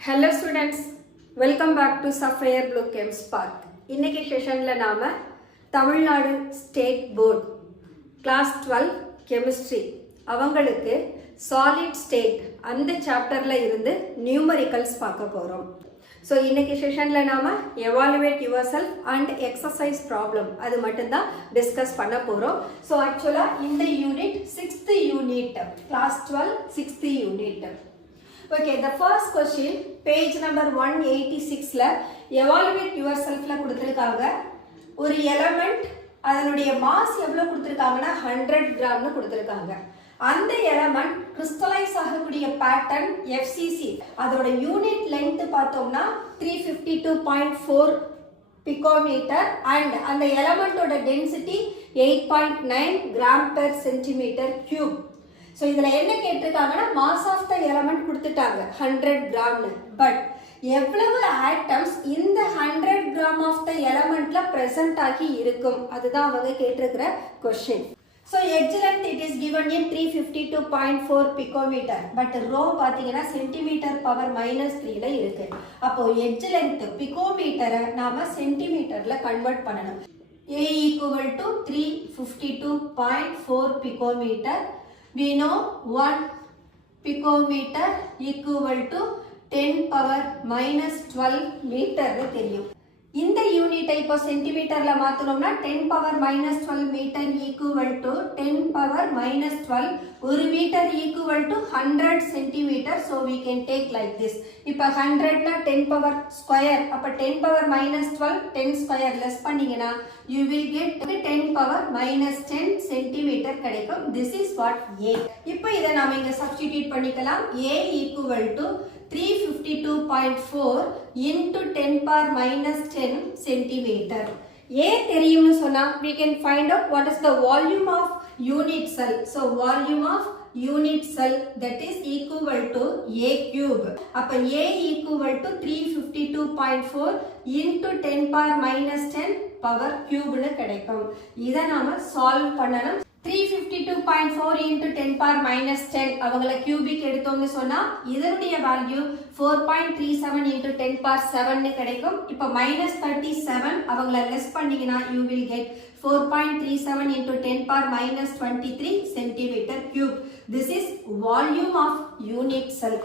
Hello students, welcome back to Sapphire Blue Chem Spark. இன்னைக்கு செஷன்ல நாம Tamil Nadu state board class 12 chemistry அவங்களுக்கு solid state அந்த சாப்டர்ல இருந்து நியூமரிக்கல்ஸ் பார்க்க போறோம். ஸோ இன்னைக்கு செஷன்ல நாம evaluate your self and exercise problem அது மட்டும்தான் டிஸ்கஸ் பண்ண போறோம். ஸோ ஆக்சுவலா இந்த unit 6th unit class 12 6th unit. Okay, the first question, page number 186ல evaluate yourselfல கொடுத்திருக்காங்க. ஒரு எலிமெண்ட் அதனுடைய மாஸ் எவ்வளவு கொடுத்திருக்காங்கன்னா 100 கிராம்னு கொடுத்திருக்காங்க. அந்த எலிமெண்ட் கிறிஸ்டலைஸ் ஆகக்கூடிய பேட்டர்ன் FCC அதோட யூனிட் லென்த் பார்த்தோம்னா 352.4 பிகோமீட்டர் அண்ட் அந்த எலிமெண்டோட density 8.9 gram per centimetre cube. So இதில் என்ன கேட்டிருக்காங்கன்னா மாஸ் ஆஃப் த எலமெண்ட் கொடுத்துட்டாங்க 100 கிராம்னு. பட் எவ்வளவு ஆட்டம்ஸ் இந்த 100 கிராம் ஆஃப் த எலமெண்ட்ல பிரசன்ட் ஆகி இருக்கும் அதுதான் அவங்க கேட்டிருக்கிற question. So edge length it is given in 352.4 picometre. But rho பார்த்தீங்கன்னா சென்டிமீட்டர் பவர் -3ல இருக்கு. அப்போ எட்ஜ் லென்த் பிகோமீட்டரை நாம சென்டிமீட்டர்ல கன்வெர்ட் பண்ணணும். A equal to 352.4 picometer. We know 1 picometer equal to 10 power -12 meter தெரியும். இந்த யூனிட்டை இப்போ சென்டிமீட்டர்ல மாத்தணும்னா 10 power -12 metre equal to 10 power -12 ஒரு metre equal to 100 centimetre. so we can take like this. இப்போ 100 னா 10 power ஸ்கொயர். அப்ப 10 power -12 10 ஸ்கொயர் லெஸ் பண்ணீங்கன்னா you will get 10 power -10 centimetre கிடைக்கும். this is what A. இப்போ இத நாம இங்க சப்ஸ்டிட்யூட் பண்ணிக்கலாம். A equal to 352.4 into 10 power -10 centimeter. A தெரியும்னு சொன்னா we can find out what is the volume of unit cell. so volume of unit cell that is equal to A cube. அப்ப A equal to 352.4 into 10 power -10 power cube னு கிடைக்கும். இத நாம solve பண்ணனும். 352.4 into 10 power -10 அவங்கள cubic எடுத்தோம்னு சொன்னா இதனுடைய value 4.37 into 10 power 7 னு கிடைக்கும். இப்போ -37 அவங்கள லெஸ் பண்ணீங்கன்னா you will get 4.37 into 10 power -23 centimeter cube. This is volume of unit cell.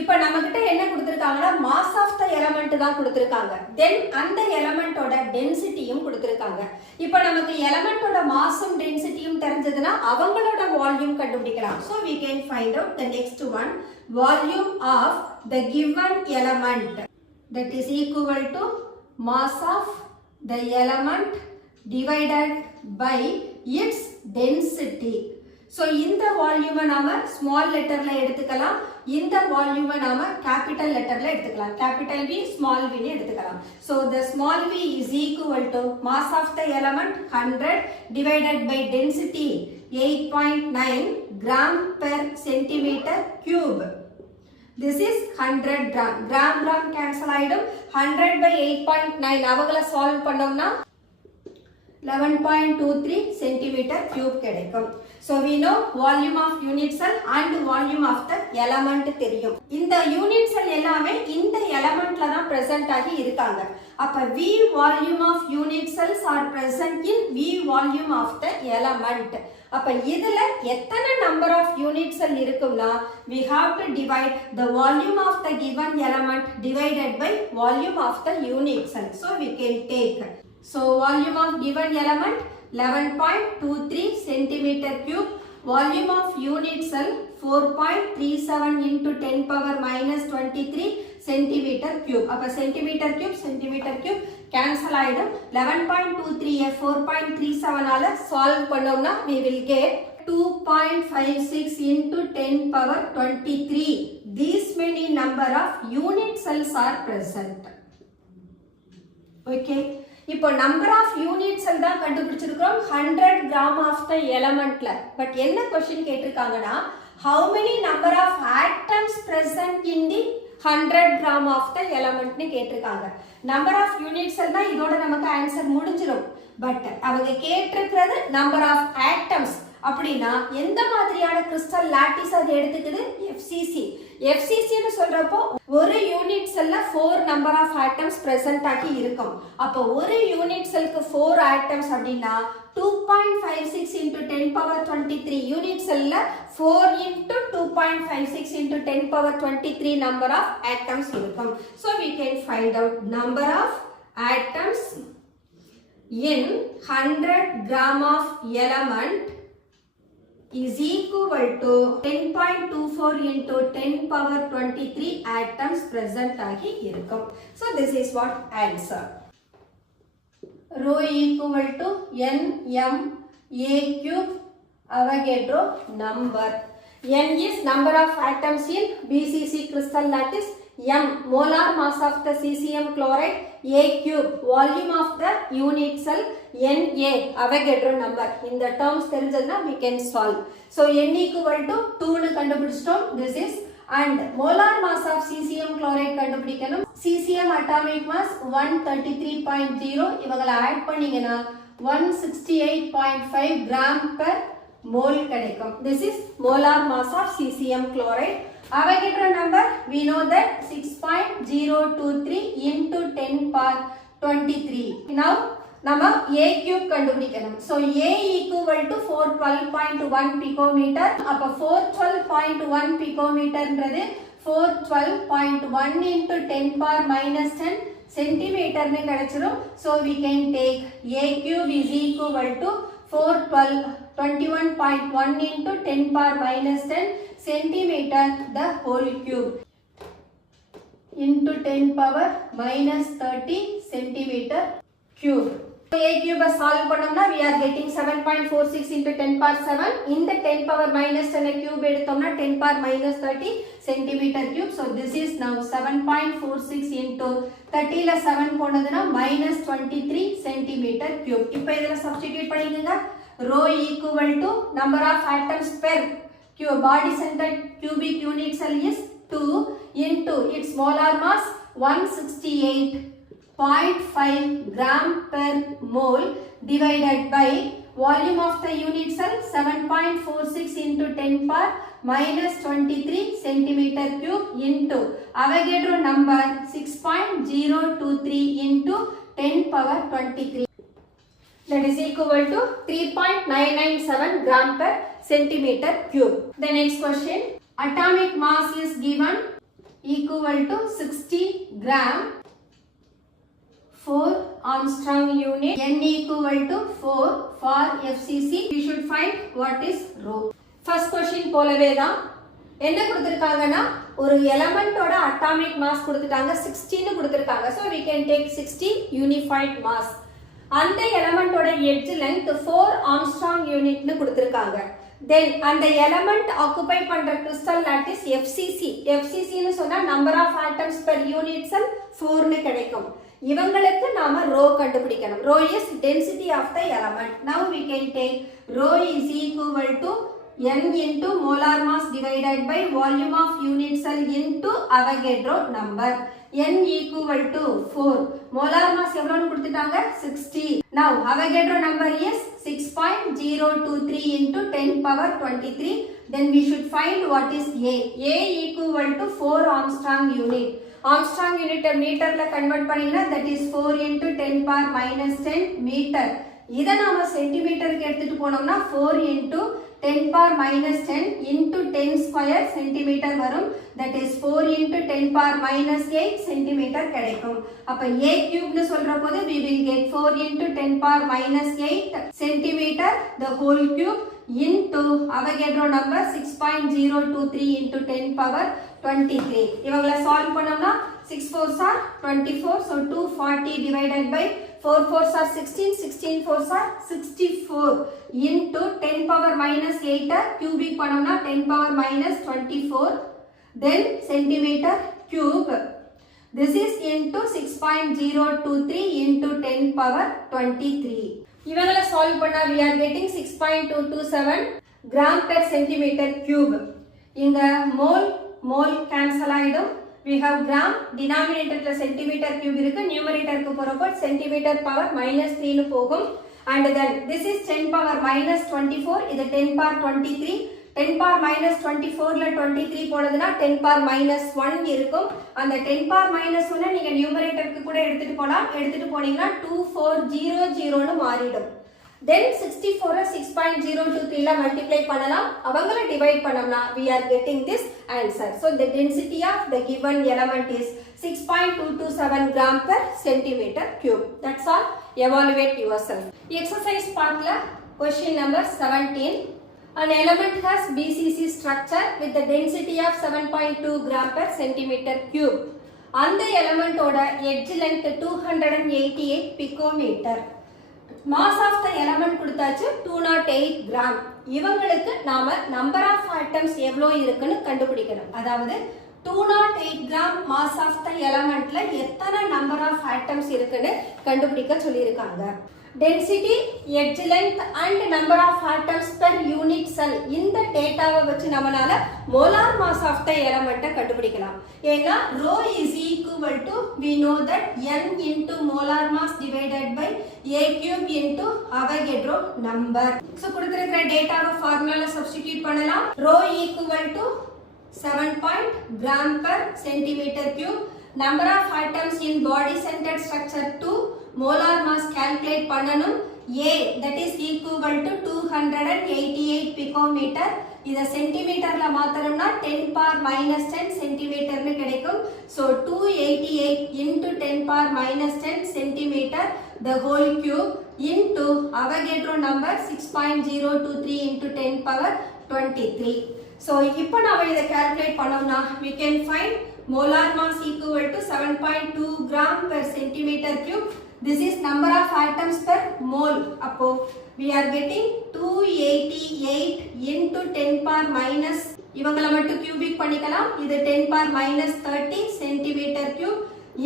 இப்போ நம்மகிட்ட என்ன கொடுத்திருக்காங்கன்னா மாஸ் ஆஃப் த எலிமெண்ட் தான் கொடுத்திருக்காங்க. தென் அந்த எலிமெண்டோட டென்சிட்டியும் கொடுத்திருக்காங்க. இப்போ நமக்கு எலிமெண்டோட மாஸும் டென்சிட்டியும் தெரிஞ்சதுன்னா அவங்களோட வால்யூம் கண்டுபிடிக்கலாம். so we can find out the next one, volume of the given element that is equal to mass of the element divided by its density. so இந்த வால்யூமை நாம ஸ்மால் லெட்டர்ல எடுத்துக்கலாம். இந்த வால்யூமை நாம கேபிட்டல் லெட்டர்ல எடுத்துக்கலாம். கேபிட்டல் V ஸ்மால் v னு எடுத்துக்கலாம். so the small v is equal to mass of the element 100 divided by density 8.9 gram per centimeter cube. this is 100 gram. gram cancel ஆயிடும். 100 by 8.9 அவங்கள சால்வ் பண்ணோம்னா 11.23 centimeter cube கிடைக்கும். so we know volume of unit cell and volume of the element தெரியும். இந்த unit cell எல்லாமே இந்த elementல தான் present ஆகி இருக்காங்க. அப்ப V volume of unit cells are present in V volume of the element. அப்ப இதுல எத்தனை number of unit cell இருக்கும்னா we have to divide the volume of the given element divided by volume of the unit cell. so we can take, so volume of given element 11.23 centimeter cube. volume of unit cell 4.37 into 10 power -23 centimeter cube. அப்ப centimeter cube cancel ஆயிடும். 11.23 4.37 ஆல solve பண்ணோம்னா we will get 2.56 into 10 power 23. these many number of unit cells are present. okay, இப்போ number of unit cell தான் கண்டுபிடிச்சிருக்கிறோம் 100 gram of த எலிமெண்ட்ல. But என்ன क्वेश्चन கேட்டிருக்காங்கன்னா how many number of atoms present in the 100 gram of the எலிமெண்ட்னு கேட்டிருக்காங்க. Number of unit cell தான் இதோட நமக்கு ஆன்சர் முடிஞ்சிரும். பட் அவங்க கேட்டிருக்கிறது நம்பர் ஆஃப் ஆட்டம்ஸ். அப்படின்னா எந்த மாதிரியான கிறிஸ்டல் லாட்டிஸ் அது எடுத்துக்குது? FCC. FCC னு சொல்றப்போ ஒரு unit cellல 4 number of atoms present ஆகி இருக்கும். அப்போ ஒரு யூனிட் செல்க்கு 4 atoms அப்படின்னா 2.56 into 10 power 23 யூனிட் செல்ல 4 into 2.56 into 10 power 23 number of atoms இருக்கும். So we can find out number of atoms in 100 gram of element is equal to 10.24 into 10 power 23 atoms present ஆகி இருக்கும். So this is what answer. Rho equal to nm a cube Avogadro number. N is number of atoms in BCC crystal lattice. M molar mass of the cesium chloride. A cube volume of the unit cell. Na Avogadro number. In the terms தெரிஞ்சதுனா we can solve. So n equal to 2 னு கண்டுபிடிச்சிட்டோம். This is and molar mass of cesium chloride கண்டுபிடிக்கணும். cesium atomic mass 133.0 இவங்களை add பண்ணீங்கனா 168.5 gram per mole கிடைக்கும். This is molar mass of cesium chloride. Avogadro number we know that 6.023 into 10 power 23. Now நம்ம a cube கண்டுபிடிக்கணும். So a equal to 412.1 picometer. அப்ப 412.1 picometer ன்றது 412.1 into 10 power minus 10 centimeter னு கிடைச்சிரும். So we can take a cube is equal to 421.1 into 10 power minus 10 centimeter the whole cube into 10 power minus 30 centimeter cube. A cube solve பண்ணோம்னா we are getting 7.46 into 10 power 7. இந்த 10 power minus 10 cube எடுத்தோம்னா 10 power minus 30 centimeter cube. So this is now 7.46 into 30 ல 7 போனதுனா minus 23 centimeter cube. இப்போ இதல substitute பண்ணிக்கங்க. Rho equal to number of atoms per cube body centered cubic unit cell is 2 into its molar mass 168.5 gram per mole divided by volume of the unit cell 7.46 into 10 power minus 23 centimeter cube into Avogadro number 6.023 into 10 power 23. That is equal to 3.997 gram per centimeter cube. The next question, atomic mass is given equal to 60 gram 4 Armstrong unit. N equal to 4 for FCC. We should find what is rho. First question போலவே தான் என்ன கொடுத்திருக்காங்கன்னா ஒரு எலிமெண்டோட atomic mass கொடுத்துட்டாங்க 60 னு கொடுத்திருக்காங்க. So we can take 60 unified mass. அந்த எலிமெண்டோட edge length 4 angstrom யூனிட்னு கொடுத்திருக்காங்க. தென் அந்த எலிமெண்ட் ஆக்குபை பண்ற கிறிஸ்டல் லாட்டிஸ் FCC. FCC னு சொன்னா number of atoms per unit cell 4 னு கிடைக்கும். இவங்களுக்கு நாம ரோ கண்டுபிடிக்கணும். Rho is density of the element. Now we can take rho is equal to n into molar mass divided by volume of unit cell into Avogadro number. N equal to 4. Molar mass எவ்வளவுன்னு கொடுத்துட்டாங்க 60. Now Avogadro number is 6.023 into 10 power 23. Then we should find what is A. A equal to 4 Armstrong unit. Armstrong unit மீட்டர்ல convert பண்ணீங்கன்னா that is 4 into 10 power minus 10 metre. இத நாம சென்டிமீட்டருக்கு எடுத்துட்டு போனோம்னா 4 into 10 power minus 10 into 10 square centimeter வரும். That is 4 into 10 power minus 8 centimeter கிடைக்கும். அப்ப A cube னு சொல்ற போது we will get 4 into 10 power minus 8 centimeter the whole cube into Avogadro number 6.023 into 10 power 23. இவங்களை solve பண்ணோம்னா 6 4s are 24. So 240 divided by 4 4s are 16. 16 4s are 64 into 10 power minus 8 cubic பண்ணோம்னா 10 power minus 24. Then centimeter cube. This is into 6.023 into 10 power 23. இவங்களை solve பண்ணா we are getting 6.227 gram per centimeter cube. இந்த mole cancel ஆயிடும். We have gram denominator ல centimeter cube இருக்கு. numerator க்கு போறப்போ centimeter power minus 3 னு போகும். And then this is 10 power minus 24. இது 10 power 23. 10 power minus 24ல 23 போனதுன்னா 10 power minus 1 இருக்கும். அந்த 10 power minus 1 நீங்க நியூமரேட்டருக்கு கூட எடுத்துட்டு போலாம். எடுத்துட்டு போனீங்கன்னா 2400ன்னு மாறிடும். Then 64 6.023ல மல்டிப்ளை பண்ணலாம். அவங்கள டிவைட் பண்ணோம்னா we are getting this answer. So the density of the given element is 6.227 gram per centimeter cube. That's all. Evaluate yourself. Exercise partல question number 17. An element has BCC structure with the density of 7.2 gram per centimeter cube. அந்த element ஓட edge length 288 picometer. Mass of the element கொடுத்தாச்சு 208 gram. இவங்களுக்கு நாம number of atoms எவ்வளோ இருக்குன்னு கண்டுபிடிக்கணும். அதாவது 208 gram mass of the elementல எத்தனை number of atoms இருக்குன்னு கண்டுபிடிக்க சொல்லியிருக்காங்க. Density, edge length and number of atoms per unit cell இந்த டேட்டாவை வச்சு நம்மளால molar mass of the element கண்டுபிடிக்கலாம். ஏன்னா rho is equal to we know that n into molar mass divided by a cube into Avogadro number. So கொடுத்திருக்கிற டேட்டாவை ஃபார்முலால substitute பண்ணலாம். rho equal to 7 gram per centimeter cube. Number of atoms in body centered structure 2. Molar mass calculate பண்ணனும். A that is equal to 288 picometer. இத சென்டிமீட்டர்ல மாத்தறோம்னா 10 power minus 10 சென்டிமீட்டர்னு கிடைக்கும். So 288 into 10 power minus 10 centimeter the whole cube into Avogadro number 6.023 into 10 power 23. So இப்போ நாம இத calculate பண்ணோம்னா we can find molar mass equal to 7.2 gram per centimeter cube. This is number of atoms per mole. அப்போ we are getting 288 into 10 power minus இவங்கள மட்டும் cubic பண்ணிக்கலாம். இது 10 power minus 30 centimeter cube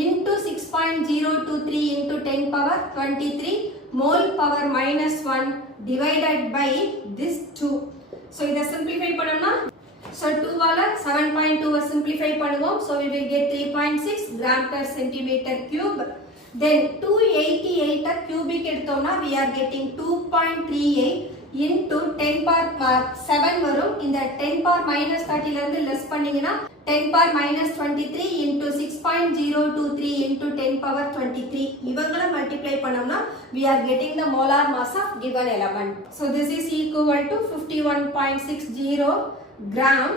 into 6.023 into 10 power 23 mole power minus 1 divided by this 2. So இத simplify பண்ணோம்னா so 2 வால 7.2 simplify பண்ணுவோம். So we will get 3.6 gram per centimeter cube. Then 288 cubic எடுத்தோம்னா we are getting 2.38 into 10 power 7 வரும். இந்த 10 power minus 30 ல இருந்து less பண்ணீங்கன்னா 10 power minus 23 into 6.023 into 10 power 23 இவங்கள மல்டிப்ளை பண்ணோம்னா we are getting the molar mass of given element. So this is equal to 51.60 gram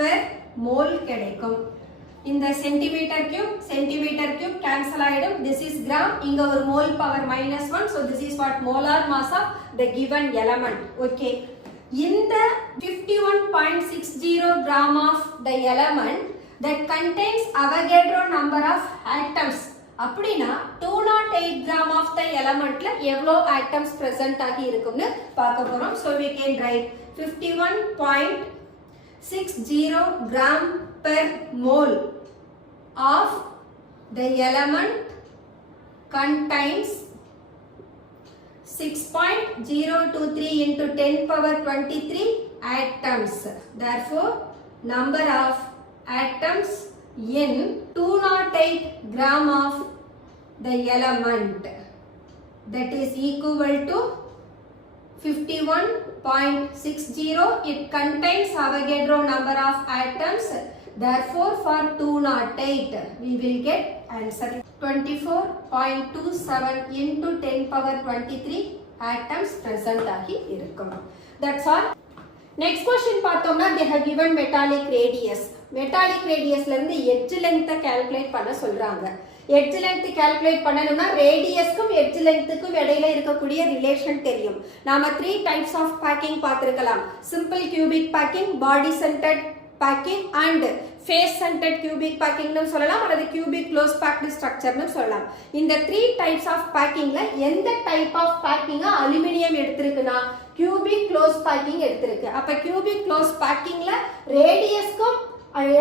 per mole கிடைக்கும். இந்த centimetre cube cancel ஆயிடும். this is gram, இங்க ஒரு mole power minus 1. so this is what molar mass of the given element. okay, இந்த 51.60 gram of the element that contains Avogadro number of atoms. அப்படினா 208 gram of the elementல எவ்வளவு atoms present ஆகி இருக்கும்னு பார்க்க போறோம். so we can write 51.60 gram per mole of the element contains 6.023 into 10 power 23 atoms. Therefore, number of atoms in 208 gram of the element that is equal to 51.60. It contains Avogadro number of atoms. Therefore, for 208, we will get answer 24.27 into 10 power 23 atoms present ஆகி இருக்கும். That's all. Next question பார்த்தோம்னா they have given metallic radius. Metallic radiusல இருந்து edge length calculate பண்ண சொல்றாங்க. edge length calculate பண்ணனும்னா radiusக்கும் edge lengthக்கும் இடையில இருக்கக்கூடிய relation தெரியும். நாம 3 types of packing பார்த்திருக்கலாம். Simple cubic packing, body centered packing and face centered cubic packing னு சொல்லலாம் அல்லது cubic close packed structure னு சொல்லலாம். இந்த 3 types of packingல எந்த type of packing அலுமினியம் எடுத்திருக்குனா cubic close packing எடுத்திருக்கு. அப்ப cubic close packingல radiusக்கும்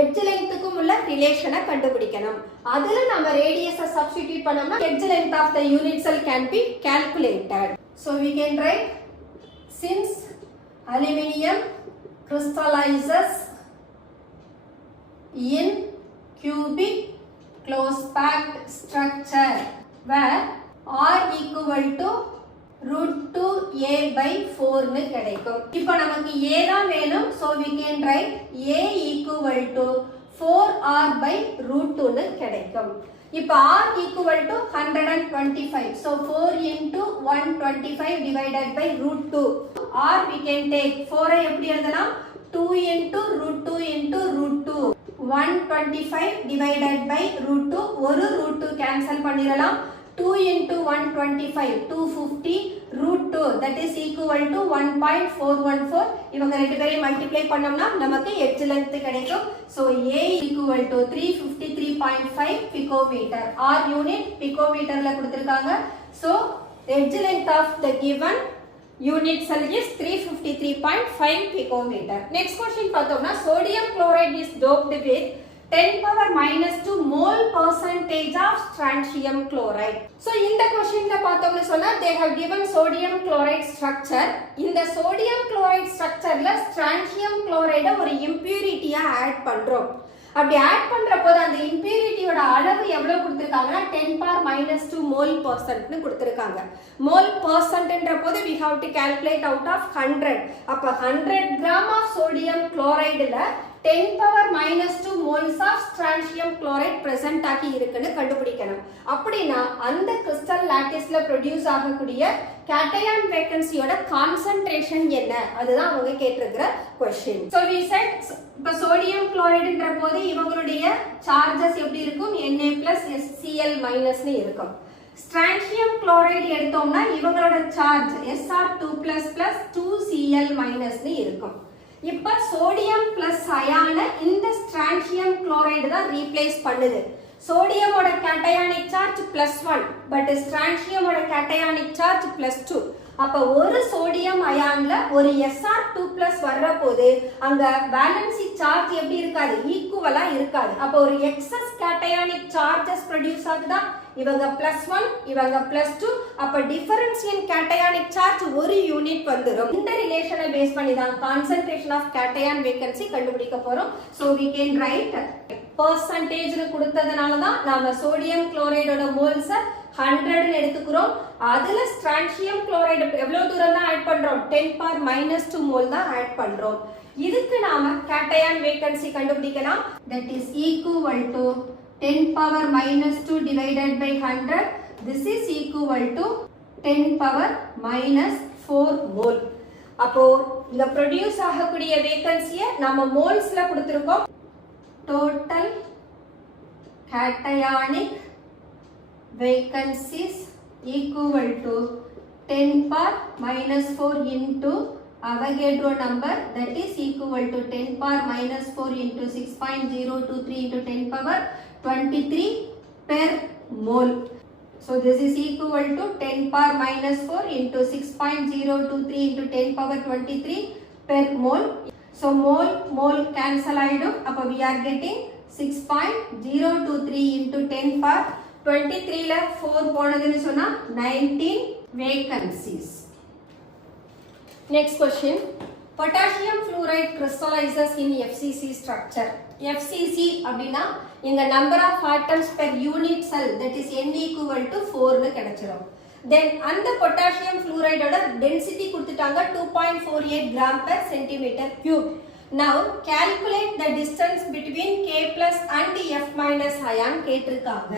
edge lengthக்கும் உள்ள ரிலேஷனை கண்டுபிடிக்கணும். அதுல நம்ம radius-ஐ substitute பண்ணோம்னா edge length of the unit cell can be calculated. So we can write since aluminum crystallizes in cubic close packed structure where R equal to root 2a by 4 னு கிடைக்கும். இப்போ நமக்கு a தான் வேணும். So we can write a equal to 4r by root 2 னு கிடைக்கும். இப்போ r equal to 125. So 4 into 125 divided by root 2. r we can take 4 எப்படி எழுதலாம்? 2 into root 2 into root 2. 125 divided by root 2. ஒரு root 2 cancel பண்ணிரலாம். 2 into 125 250 root 2 that is equal to 1.414. இவங்க ரெண்டு பேரையும் மல்டிப்ளை பண்ணோம்னா நமக்கு எட்ஜ் லெங்த் கிடைக்கும். So A equal to 353.5 picometer. R unit picometerல கொடுத்திருக்காங்க. So edge length of the given unit cell is 353.5 picometer. Next question பார்த்தோம்னா sodium chloride is doped with 10 power minus 2 mole percentage of strontium chloride. So இந்த questionல பார்த்தோம்னு சொன்னா they have given sodium chloride structure. இந்த sodium chloride structureல strontium chloride ஒரு impurity-யா add பண்றோம். அப்படி add பண்றப்போ அந்த impurity-யோட அளவு எவ்வளவு கொடுத்திருக்காங்கன்னா 10 power minus 2 mole percent னு கொடுத்திருக்காங்க. mole percent என்றபோது we have to calculate out of 100. அப்ப 100 gram of sodium chloride-ல 10 power minus 2 moles of strontium chloride present ஆகி இருக்குன்னு கண்டுபிடிக்கணும். அப்படினா அந்த crystal latticeல produce ஆகக்கூடிய cation vacancy-யோட concentration என்ன? அதுதான் அவங்க கேட்டிருக்கிற question. So we said இப்ப sodium chloride என்றபோது இவங்களுடைய charges எப்படி இருக்கும்? Na plus Cl minus னு இருக்கும். strontium chloride எடுத்தோம்னா இவங்களோட charge Sr2 plus plus 2Cl minus னு இருக்கும். இப்ப சோடியம் பிளஸ் அயான இந்த ஸ்ட்ரான்சியம் குளோரைடு தான் ரீப்ளேஸ் பண்ணுது. சோடியமோட கேட்டயானிக் சார்ஜ் +1 பட் ஸ்ட்ரான்சியமோட கேட்டயானிக் சார்ஜ் +2. அப்ப ஒரு சோடியம் அயான்ல ஒரு Sr2+ வர்றபோது அங்க வேலன்சி சார்ஜ் எப்படி இருக்காது? ஈக்குவலா இருக்காது. அப்ப ஒரு எக்ஸஸ் கேட்டயானிக் சார்ஜஸ் ப்ரொடியூஸ் ஆகுதா? இவங்க +1 இவங்க +2. அப்ப டிஃபரன்ஷியல் கேட்டயானிக் சார்ஜ் ஒரு யூனிட் வந்துரும். இந்த ரிலேஷனை பேஸ் பண்ணி தான் கான்சன்ட்ரேஷன் ஆஃப் கேட்டயான் வேகன்சி கண்டுபிடிக்க போறோம். So we can write percentage னு கொடுத்ததனால தான் நாம சோடியம் குளோரைடோட மோல்ஸ் 100 னு எடுத்துக்கிறோம். அதுல ஸ்ட்ரான்சியம் குளோரைடு எவ்வளவு தூரம் தான் ஆட் பண்றோம்? 10 power minus 2 mole தான் ஆட் பண்றோம். இதுக்கு நாம கேட்டயான் வேகன்சி கண்டுபிடிக்கலாம். that is equal to 10 power minus 2 divided by 100. this is equal to 10 power minus 4 mole. அப்போ இங்க ப்ரொடியூஸ் ஆகக்கூடிய வேகன்சியை நாம மோல்ஸ்ல கொடுத்திருக்கோம். total cationic vacancies equal to 10 power minus 4 into Avogadro number, that is equal to 10 power minus 4 into 6.023 into 10 power 23 per mole. So this is equal to 10 power minus 4 into 6.023 into 10 power 23 per mole. So mole cancel ஆயிடும். அப்ப we are getting 6.023 into 10 power 23 ல 4 போனதுன்னு சொன்னா 19 vacancies. Next question. Potassium fluoride crystallizes in FCC structure. FCC அப்படினா இங்க number of atoms per unit cell, that is N equal to 4 னு கிடைச்சிரும். Then அந்த potassium fluoride ஓட density கொடுத்துட்டாங்க 2.48 gram per centimeter cube. Now calculate the distance between K plus and F minus ion கேட்டிருக்காங்க.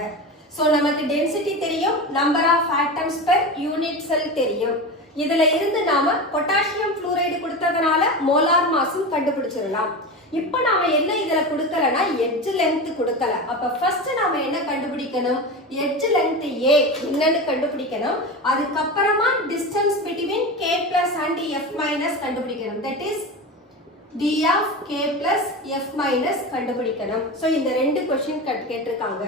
So நமக்கு density தெரியும், number of atoms per unit cell தெரியும். இதுல இருந்து நாம potassium fluoride கொடுத்ததனால மோலார் மாஸும் கண்டுபிடிச்சிடலாம். இப்போ நாம என்ன இதுல கொடுக்கலனா எட்ஜ் லெங்த் கொடுக்கல. அப்ப ஃபர்ஸ்ட் நாம என்ன கண்டுபிடிக்கணும்? எட்ஜ் லெங்த் A என்னன்னு கண்டுபிடிக்கணும். அதுக்கு அப்புறமா distance between K plus and F minus கண்டுபிடிக்கணும். that is D of K plus F minus கண்டுபிடிக்கணும். சோ இந்த ரெண்டு क्वेश्चन கேட்டிருக்காங்க.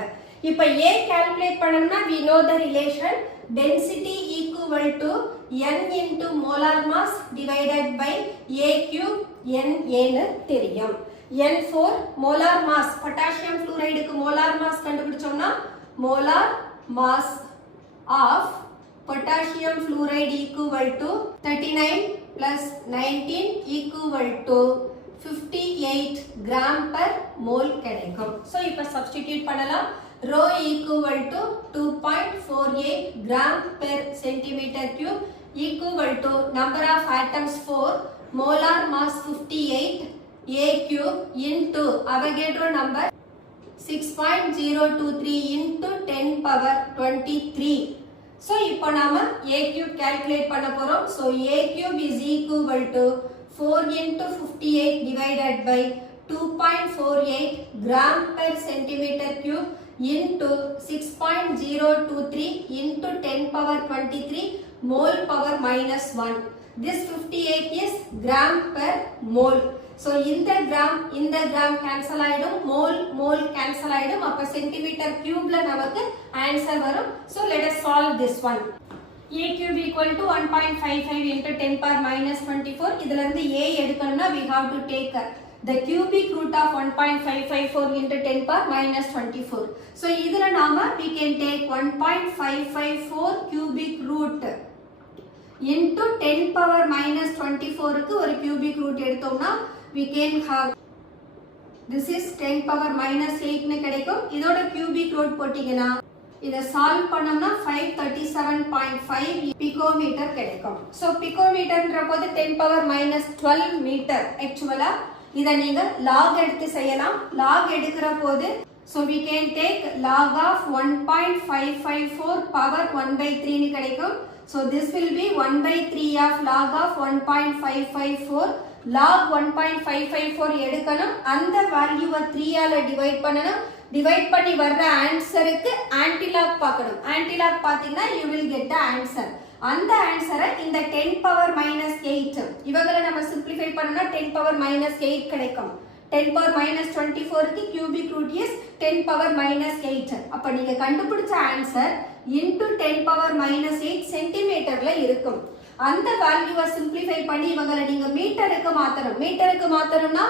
இப்போ A கால்குலேட் பண்ணனும்னா we know the relation density equal to n into molar mass divided by A cube Na னு தெரியும். N4 molar mass potassium fluoride க்கு molar mass கண்டுபிடிச்சோம்னா molar mass of potassium fluoride equal to 39 plus 19 equal to 58 gram per mole கிடைக்கும். So இப்போ substitute பண்ணலாம். Rho equal to 2.48 gram per centimeter cube. equal to number of atoms 4, molar mass 58, A cube into Avogadro number 6.023 into 10 power 23. So, இப்போ நாம A cube calculate பண்ண போறோம். So, A cube is equal to 4 into 58 divided by 2.48 gram per centimeter cube into 6.023 into 10 power 23 mole power minus 1. This 58 is gram per mole. So, இந்த gram cancel ஆயிடும், mole cancel ஆயிடும், அப்ப centimeter cubeல நமக்கு answer வரும். So, let us solve this one. A cube equal to 1.55 into 10 power minus 24. இதில இருந்து A எடுக்கணும்னா we have to take the cubic root of 1.554 into 10 power minus 24. So, இதில நாம we can take 1.554 cubic root into 10 power minus 24 க்கு ஒரு cubic root எடுத்தோம்னா we can have this is 10 power minus 8 னு கிடைக்கும். இதோட cubic root போட்டீங்கன்னா இத சால்வ் பண்ணோம்னா 537.5 picometer கிடைக்கும். So picometerன்ற போது 10 power minus 12 meter. Actually இத நீங்க log எடுத்து செய்யலாம். log எடுக்கிற போது so we can take log of 1.554 power 1/3 னு கிடைக்கும். So this will be 1/3 of log of 1.554. log 1.554 எடுக்கணும். அந்த வேல்யூவை 3 ஆல டிவைட் பண்ணணும். டிவைட் பண்ணி வர்ற ஆன்சருக்கு ஆன்டிலாக் பார்க்கணும். ஆன்டிலாக் பார்த்தீங்கன்னா you will get the answer. அந்த ஆன்சரை இந்த 10 power minus 8 இவங்களை நம்ம சிம்பிளிஃபை பண்ணா 10 power minus 8 கிடைக்கும். 10 power minus 24 க்கு cubic root is 10 power minus 8. அப்ப நீங்க கண்டுபிடிச்ச ஆன்சர் into 10 power minus 8 சென்டிமீட்டர்ல இருக்கும். அந்த வேல்யூவை சிம்பிளிஃபை பண்ணி இவங்களை நீங்க மீட்டருக்கு மாத்தணும். மீட்டருக்கு மாத்தணும்னா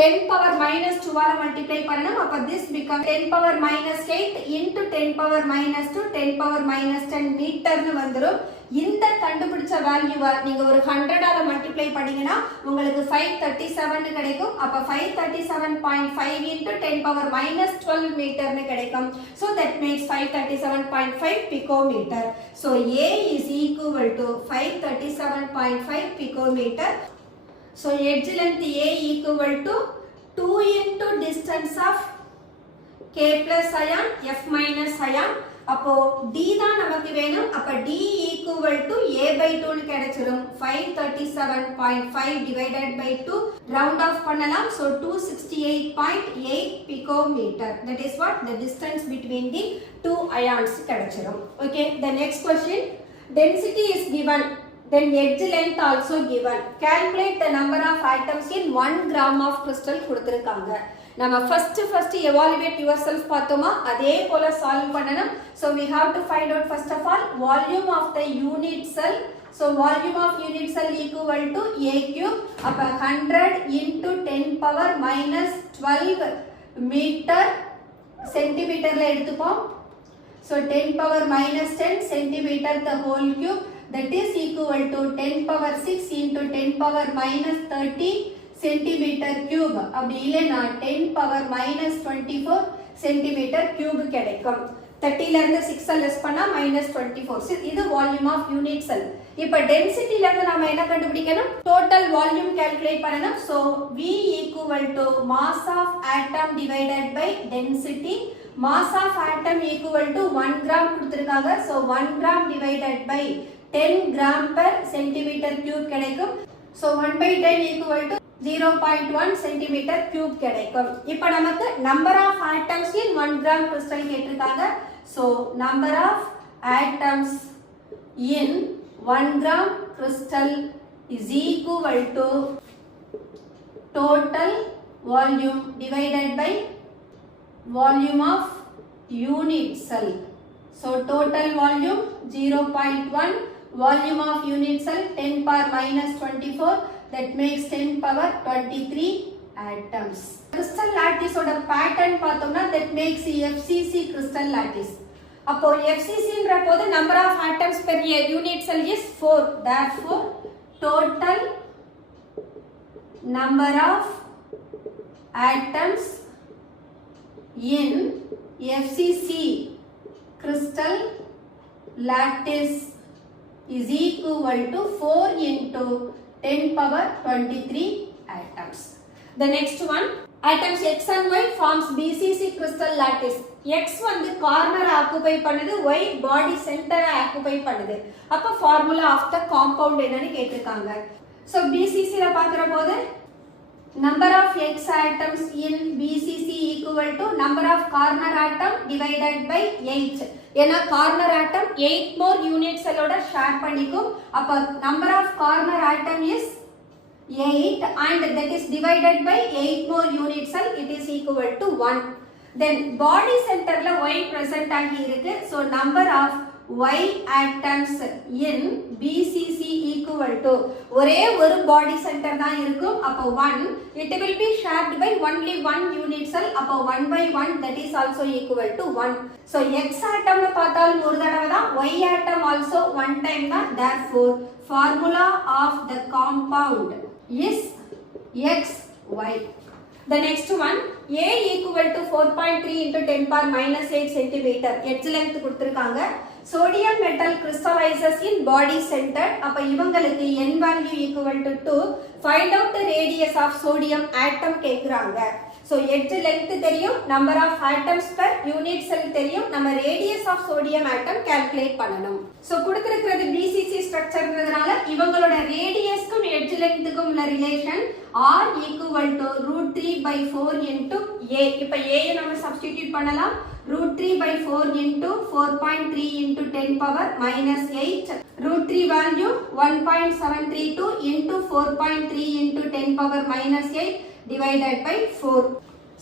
10 power minus 2 ஆல மல்டிப்ளை பண்ணனும். அப்ப this become 10 power minus 8 into 10 power minus 2 10 power minus 10 மீட்டர்னு வந்துரும். இந்த கண்டுபிடிச்ச வேல்யூவை நீங்க ஒரு 100 ஆல மல்டிப்ளை பண்ணீங்கன்னா உங்களுக்கு 537 னு கிடைக்கும். அப்ப 537.5 into 10 power minus 12 மீட்டர்னு கிடைக்கும். So that makes 537.5 picometer. So A is equal to 537.5 picometer. So edge length A equal to 2 into distance of K plus ion F minus ion. அப்போ D தான் நமக்கு வேணும். அப்ப D equal to A by 2 னு கிடைச்சிரும். 537.5 divided by 2 round off பண்ணலாம். So 268.8 picometer. That is what the distance between the two ions கிடைச்சிரும். Okay, the next question. Density is given. Then edge length also given. Calculate the number of atoms in 1 gram of crystal கொடுத்திருக்காங்க. நம்ம first evaluate yourself பார்த்தோமா அதே போல solve பண்ணனும். So we have to find out first of all volume of the unit cell. So volume of unit cell equal to A cube. அப்ப 100 into 10 power minus 12 meter centimeterல எடுத்துப்போம். So 10 power minus 10 centimeter the whole cube. That is equal to 10 power 6 into 10 power minus 30 centimeter cube. அப்படி இல்லைனா 10 power minus 24 centimeter cube கிடைக்கும். 30ல இருந்து 6 less பண்ணா minus 24. இது volume of unit cell. இப்ப density ல இருந்து நாம என்ன கண்டுபிடிக்கணும்? Total volume calculate பண்ணனும். So V equal to mass of atom divided by density. Mass of atom equal to 1 gram கொடுத்திருக்காங்க. So 1 gram divided by 10 gram per centimeter cube கிடைக்கும். So 1/10 equal to 0.1 centimeter cube கிடைக்கும். இப்போ நமக்கு number of atoms in 1 gram crystal கேட்டிருக்காங்க. So number of atoms in 1 gram crystal is equal to total volume divided by volume of unit cell. So total volume 0.1, volume of unit cell 10 power minus 24, that makes 10 power 23 atoms. Crystal lattice oda pattern பார்த்தோம்னா that makes FCC crystal lattice. அப்போ FCC ன்ற போது number of atoms per unit cell is 4. Therefore total number of atoms in FCC crystal lattice is equal to 4 into 10 power 23 atoms. The next one, atoms X and Y forms BCC crystal lattice. X வந்து corner occupy பண்ணுது, Y body center occupy பண்ணுது. அப்ப formula of the compound என்னன்னு கேட்டிருக்காங்க. So BCC ல பார்க்கிற போது number of X atoms in BCC equal to number of corner atom divided by 8. ஏன்னா corner atom 8 more unit cellோட share பண்ணிக்கும். அப்ப number of corner atom is 8 and that is divided by 8 more unit cell, it is equal to 1. Then body center la Y present ஆகி இருக்கு. So number of Y atoms in BCC equal to ஒரே ஒரு body center தான் இருக்கும். அப்ப 1, it will be shared by only one unit cell. அப்ப 1 by 1 that is also equal to 1. So X atom ல பார்த்தாலும் ஒரு தடவை தான், Y atom also one time தான். Therefore formula of the compound is XY. The next one, A equal to 4.3 into 10 power minus 8 centimeter. Edge length கொடுத்திருக்காங்க. Sodium metal crystallizes in body center. அப்ப இவங்களுக்கு n value equal to 2. Find out the radius of sodium atom கேக்குறாங்க. So edge length தெரியும், number of atoms per unit cell தெரியும், நம்ம radius of sodium atom calculate பண்ணணும். So கொடுத்திருக்கிறது BCC structureங்கிறதுனால இவங்களோட radiusக்கும் edge lengthக்கும் உள்ள relation R equal to root 3 by 4 into A. இப்ப A நம்ம substitute பண்ணலாம். root 3 by 4 into 4.3 into 10 power minus 8. root 3 value 1.732 into 4.3 into 10 power minus 8 divided by 4.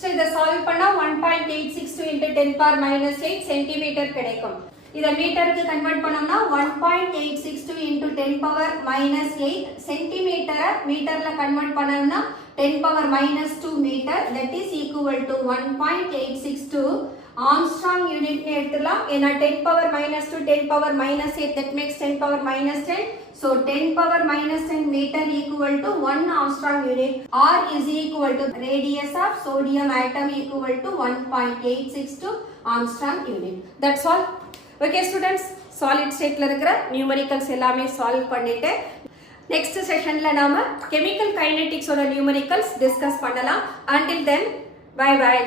So இத solve பண்ணா 1.862 into 10 power minus 8 centimeter கிடைக்கும். இத மீட்டருக்கு convert பண்ணோம்னா 1.862 into 10 power minus 8 சென்டிமீட்டரை மீட்டர்ல convert பண்ணோம்னா 10 power minus 2 meter, that is equal to 1.862 Armstrong unit எடுத்துலாம். ஏன்னா 10 power minus 2 10 power minus 8 that makes 10 power minus 10. So 10 power minus 10 meter equal to 1 Armstrong unit. R is equal to radius of sodium atom equal to 1.862 Armstrong unit. That's all. Okay students, solid state ல இருக்கிற numericals எல்லாமே solve பண்ணிட்டு next sessionல நாம chemical kinetics ஓட numericals discuss பண்ணலாம். Until then, bye bye.